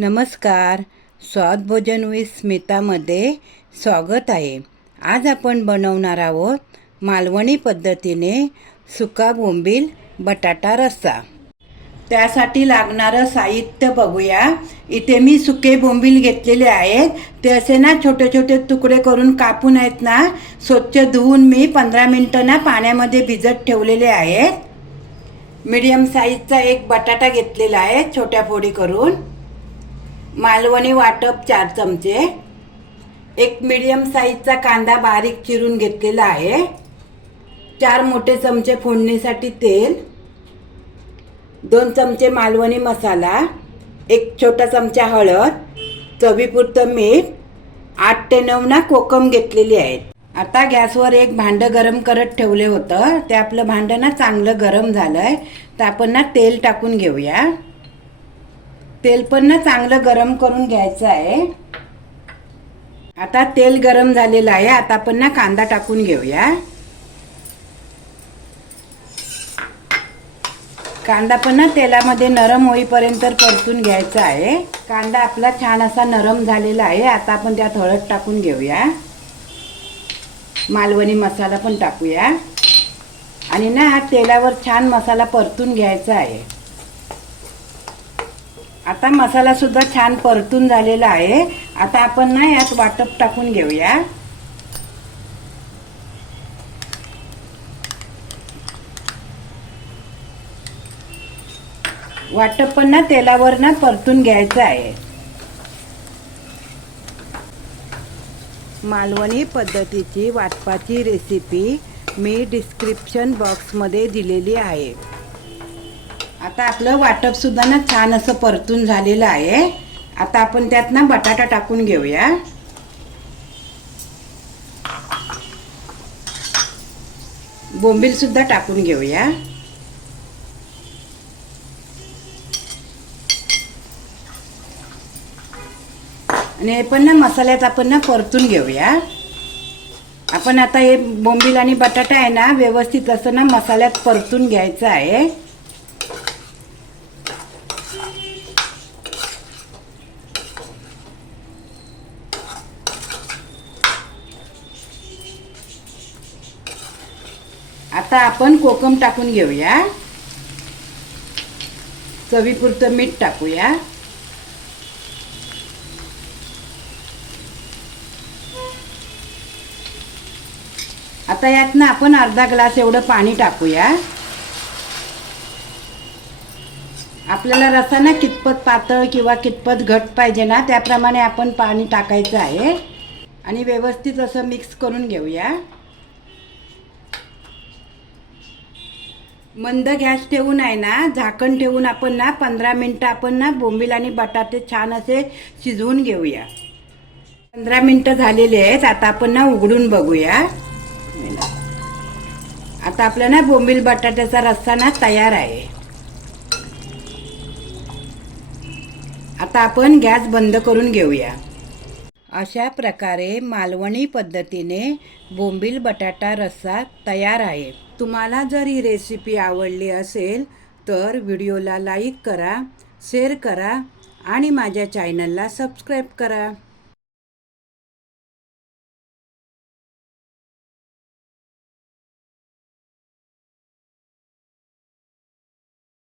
नमस्कार. स्वाद भोजन विथ स्मितामध्ये स्वागत आहे. आज आपण बनवणार आहोत मालवणी पद्धतीने सुका बोंबील बटाटा रस्सा. त्यासाठी लागणारं साहित्य बघूया. इथे मी सुके बोंबील घेतलेले आहेत. ते असे ना छोटे छोटे तुकडे करून कापून आहेत ना स्वच्छ धुवून मी पंधरा मिनटं ना पाण्यामध्ये भिजत ठेवलेले आहेत. मीडियम साईजचा एक बटाटा घेतलेला आहे छोट्या फोडी करून. मालवणी वाटप चार चमचे. एक मीडियम साईजचा कांदा बारीक चिरून घेतलेला आहे. चार मोठे चमचे फोडणीसाठी तेल. दोन चमचे मालवणी मसाला. एक छोटा चमचा हळद. चवीपुरतं मीठ. आठ ते नऊ ना कोकम घेतलेली आहेत. आता गॅसवर एक भांडं गरम करत ठेवले होतं. ते आपलं भांडं ना चांगलं गरम झालंय. तर आपण ना तेल टाकून घेऊया. तेल पण ना चांगलं गरम करून घ्यायचं आहे. आता तेल गरम झालेलं आहे. आता आपण ना कांदा टाकून घेऊया. कांदा पण ना तेलामध्ये नरम होईपर्यंत परतून घ्यायचा आहे. कांदा आपला छान असा नरम झालेला आहे. आता आपण त्यात हळद टाकून घेऊया. मालवणी मसाला पण टाकूया. आणि ना हा तेलावर छान मसाला परतून घ्यायचा आहे. आता मसाला सुद्धा छान परतून झालेला आहे. आता आपण ना यात वाटप टाकून घेऊया. वाटप पण ना तेलावर ना परतून घ्यायचं आहे. मालवणी पद्धतीची वाटपाची रेसिपी मी डिस्क्रिप्शन बॉक्समध्ये दिलेली आहे. आता आपलं वाटप सुद्धा ना छान असं परतून झालेलं आहे. आता आपण त्यात ना बटाटा टाकून घेऊया. बोंबील सुद्धा टाकून घेऊया. आणि हे पण ना मसाल्यात आपण ना परतून घेऊया. आपण आता हे बोंबील आणि बटाटा आहे ना व्यवस्थित असं ना मसाल्यात परतून घ्यायचं आहे. आता आपण कोकम टाकून घेऊया. चवीपुरतं मीठ टाकूया. आता यातनं आपण अर्धा ग्लास एवढं पाणी टाकूया. आपल्याला रसाना कितपत पातळ किंवा कितपत घट पाहिजे ना त्याप्रमाणे आपण पाणी टाकायचं आहे. आणि व्यवस्थित असं मिक्स करून घेऊया. मंद गॅस ठेवून आहे ना झाकण ठेवून आपण ना पंधरा मिनटं आपण ना बोंबील आणि बटाटे छान असे शिजवून घेऊया. पंधरा मिनटं झालेली आहेत आता आपण ना उघडून बघूया. आता आपला ना बोंबील बटाट्याचा रस्सा ना तयार आहे. आता आपण गॅस बंद करून घेऊया. अशा प्रकारे मालवणी पद्धतीने बोंबील बटाटा रस्सा तयार आहे. तुम्हाला जर ही रेसिपी आवडली असेल तर व्हिडिओला लाईक करा शेअर करा आणि माझ्या चॅनलला सबस्क्राईब करा.